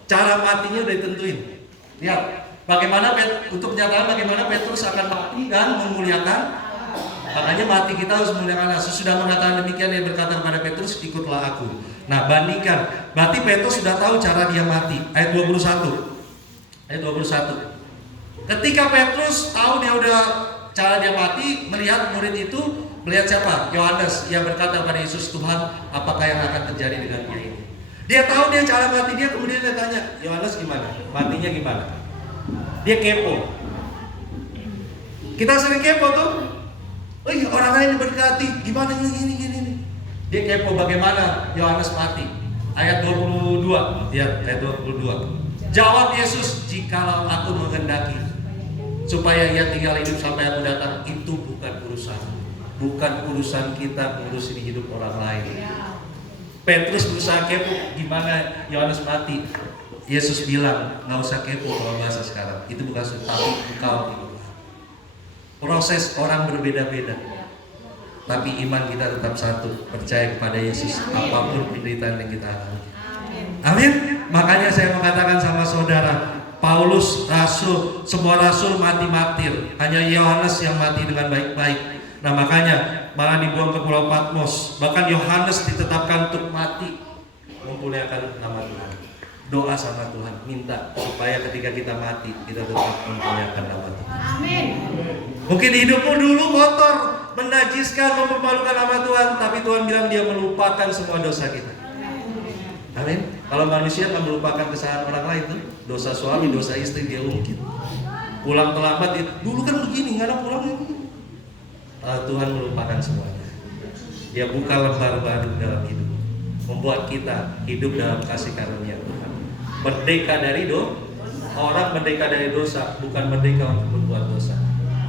Cara matinya udah ditentuin. Lihat, bagaimana untuk menyatakan bagaimana Petrus akan mati dan memuliakan. Makanya mati kita harus memuliakan Allah. Sesudah mengatakan demikian, dia berkata kepada Petrus, ikutlah aku. Nah, bandingkan. Berarti Petrus sudah tahu cara dia mati. Ayat 21. Ayat 21. Ketika Petrus tahu dia udah cara dia mati, melihat murid itu, melihat siapa? Yohanes. Ia berkata kepada Yesus, Tuhan, apakah yang akan terjadi dengan dia ini? Dia tahu dia cara mati dia, kemudian dia tanya, Yohanes gimana? Matinya gimana? Dia kepo. Kita sering kepo tuh. Oh iya, orang lain diberkati, gimana gini. Dia kepo bagaimana Yohanes mati. Ayat 22. Lihat ayat 22. Jawab Yesus, jikalau aku menghendaki supaya ia tinggal hidup sampai aku datang, itu bukan urusan kita ngurusin hidup orang lain. Petrus berusaha kepo gimana Yohanes mati. Yesus bilang, nggak usah kepo kalau bahasa sekarang. Itu bukan tapi engkau itu. Proses orang berbeda-beda, tapi iman kita tetap satu, percaya kepada Yesus apapun penderitaan yang kita alami. Amin. Makanya saya mengatakan sama saudara, Paulus rasul, semua rasul mati martir, hanya Yohanes yang mati dengan baik-baik. Nah makanya malah dibuang ke Pulau Patmos. Bahkan Yohanes ditetapkan untuk mati memuliakan nama Tuhan. Doa sama Tuhan, minta supaya ketika kita mati kita tetap memuliakan nama Tuhan. Amin. Mungkin hidupmu dulu kotor, menajiskan, mempermalukan nama Tuhan, tapi Tuhan bilang Dia melupakan semua dosa kita. Amin. Kalau manusia akan melupakan kesalahan orang lain tuh, dosa suami, dosa istri dia ungkit. Pulang terlambat, dulu kan begini, nggak ada pulang begini. Tuhan melupakan semuanya. Dia buka lembar baru dalam hidup, membuat kita hidup dalam kasih karunia Tuhan. Merdeka dari dosa. Orang merdeka dari dosa, bukan merdeka untuk berbuat dosa,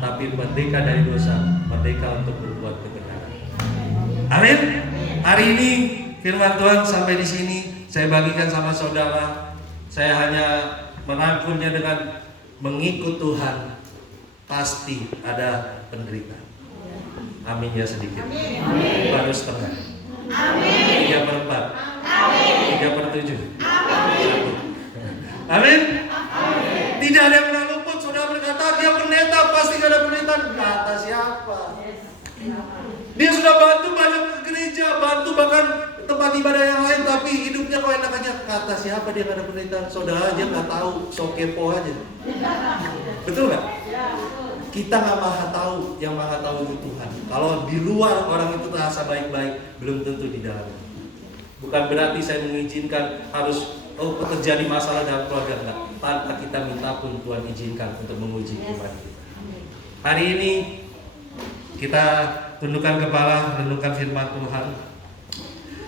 tapi merdeka dari dosa, merdeka untuk berbuat kebenaran. Amin. Hari ini firman Tuhan sampai di sini saya bagikan sama saudara. Saya hanya merangkumnya dengan mengikut Tuhan pasti ada penderitaan. Amin ya sedikit. Baru setengah. Amin. 3/4. Amin. 3/7. Amin. Amin. Tidak ada yang pernah luput. Saudara berkata dia pendeta, pasti gak ada penderitaan. Kata siapa? Dia sudah bantu banyak gereja, bantu bahkan tempat ibadah yang lain, tapi hidupnya kok enak aja. Kata siapa dia gak ada penderitaan? Saudara aja nggak tahu, so kepo aja. Betul nggak? Kita nggak maha tahu, yang maha tahu itu Tuhan. Kalau di luar orang itu terasa baik-baik, belum tentu di dalam. Bukan berarti saya mengizinkan harus terjadi masalah dalam keluarga, enggak. Tanpa kita minta pun Tuhan izinkan untuk menguji iman kita. Hari ini kita tundukkan kepala, renungkan firman Tuhan.